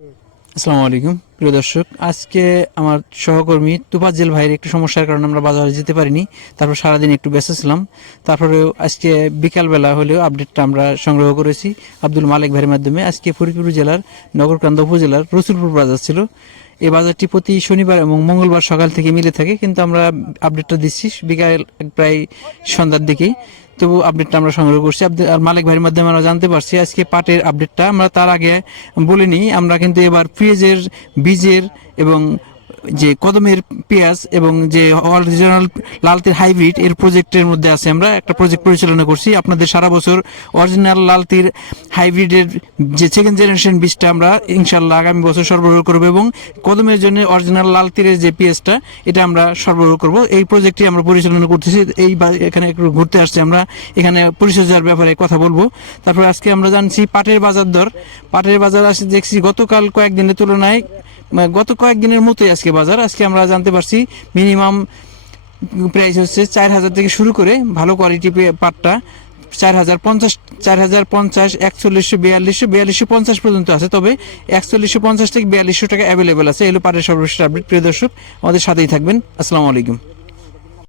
আসসালামু আলাইকুম, প্রিয় দর্শক। আজকে আমার সহকর্মী তুফাজ্জেল ভাইয়ের একটু সমস্যার কারণে আমরা বাজারে যেতে পারিনি। তারপর সারাদিন একটু ব্যস্ত ছিলাম। তারপরেও আজকে বিকালবেলা হলেও আপডেটটা আমরা সংগ্রহ করেছি আব্দুল মালিক ভাইয়ের মাধ্যমে। আজকে ফরিদপুর জেলার, নগরকান্দা উপজেলার, রসুলপুর বাজার ছিল। এই বাজারটি প্রতি শনিবার এবং মঙ্গলবার সকাল থেকে মিলে থাকে, কিন্তু আমরা আপডেটটা দিচ্ছি। বিকাল প্রায় সন্ধ্যার দিকে তবু আপডেটটা আমরা সংগ্রহ করছি। আর মালিক ভাইয়ের মাধ্যমে আমরা জানতে পারছি, আজকে পাটের আপডেটটা আমরা তার আগে বলিনি, আমরা কিন্তু এবার পেঁয়াজের বীজের এবং যে কদমের পেঁয়াজ এবং যে অরিজিনাল লালতির হাইব্রিড এর প্রজেক্টের মধ্যে আছে, আমরা একটা প্রজেক্ট পরিচালনা করছি। আপনাদের সারা বছর অরিজিনাল লালতির হাইব্রিডের যে সেকেন্ড জেনারেশন বীজটা আমরা ইনশাল্লাহ আগামী বছর সরবরাহ করব এবং কদমের জন্য অরিজিনাল লালতিরের যে পেঁয়াজটা, এটা আমরা সরবরাহ করব। এই প্রজেক্টটি আমরা পরিচালনা করতেছি। এই এখানে একটু ঘুরতে আসছি আমরা। এখানে পরিচর্যার ব্যাপারে কথা বলব। তারপর আজকে আমরা জানছি পাটের বাজার দর। পাটের বাজার আসে দেখছি গতকাল কয়েকদিনের তুলনায় গত কয়েকদিনের মতোই আজকে বাজার। আজকে আমরা জানতে পারছি মিনিমাম প্রাইস হচ্ছে চার হাজার থেকে শুরু করে ভালো কোয়ালিটি পাটটা চার হাজার পঞ্চাশ, চার হাজার পঞ্চাশ, একচল্লিশশো বিয়াল্লিশশো বিয়াল্লিশশো পঞ্চাশ পর্যন্ত আছে। তবে একচল্লিশশো পঞ্চাশ থেকে বিয়াল্লিশশো টাকা অ্যাভেলেবেল আছে। এগুলো পাটের সর্বশেষ আপডেট প্রিয় দর্শক, আমাদের সাথেই থাকবেন। আসসালামু আলাইকুম।